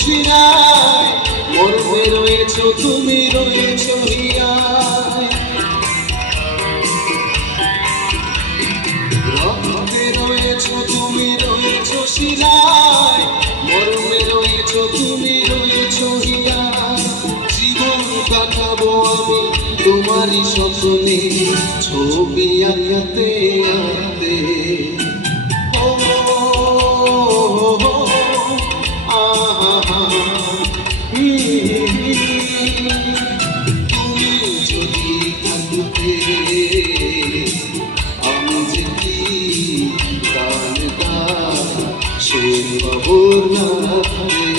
শিরায়, মর্মে রয়েছো তুমি রয়েছো হিয়ায়। রক্তে রয়েছো তুমি রয়েছো শিরায়, মর্মে রয়েছো তুমি রয়েছো হিয়ায়। জীবন কাটাবো আমি তোমারই স্বপ্নে, ছবি আঁকাতে আঁকাতে। তুমি যদি থাকতে আমি যে কি গান গাই সে খবর না থাকে।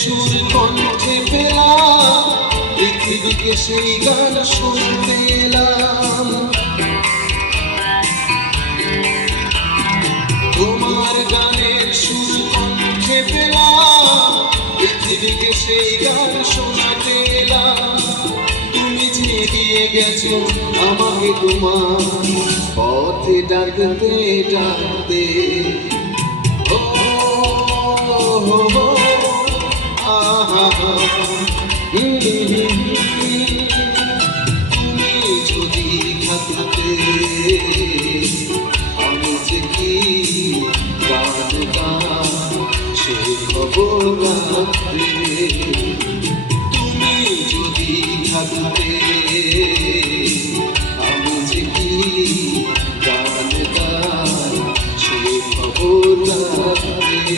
সুর কণ্ঠে পেলাম, পৃথিবীকে সেই গান শুনতে এলাম। তোমার গানের সুর কণ্ঠে পেলাম, পৃথিবীকে সেই গান শোনাতে এলাম। তুমি যে দিয়ে গেছো আমাকে তোমার পথে ডাকতে ডাকতে। তুমি যদি থাকতে আমি যে কি গান গাই সে খবর রাখতে। তুমি যদি থাকতে আমি যে কি গান গাই সে খবর রাখতে।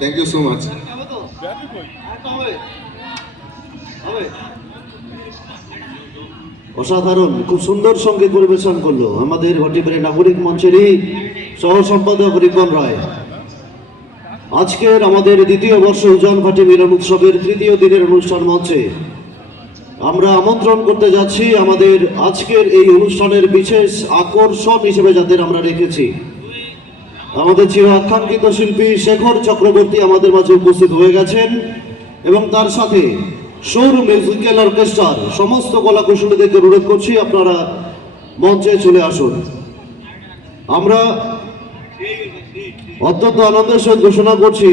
Thank you so much. অসাধারণ, খুব সুন্দর সঙ্গীত পরিবেশন করলো আমাদের হটিবাড়ি নাগরিক মঞ্চেরই সহ সম্পাদক রিপন রায়। আজকের আমাদের দ্বিতীয় বর্ষ উজান ভাটি মিলন উৎসবের তৃতীয় দিনের অনুষ্ঠান মঞ্চে আমরা আমন্ত্রণ করতে যাচ্ছি আমাদের আজকের এই অনুষ্ঠানের বিশেষ আকর্ষণ হিসেবে যাদের আমরা রেখেছি আমাদের চির আকাঙ্ক্ষিত শিল্পী শেখর চক্রবর্তী আমাদের মাঝে উপস্থিত হয়ে গেছেন এবং তার সাথে সৌর মিউজিক্যাল অর্কেস্ট্রার সমস্ত কলাকুশলীদেরকে অনুরোধ করছি আপনারা মঞ্চে চলে আসুন। আমরা অত্যন্ত আনন্দের সহিত ঘোষণা করছি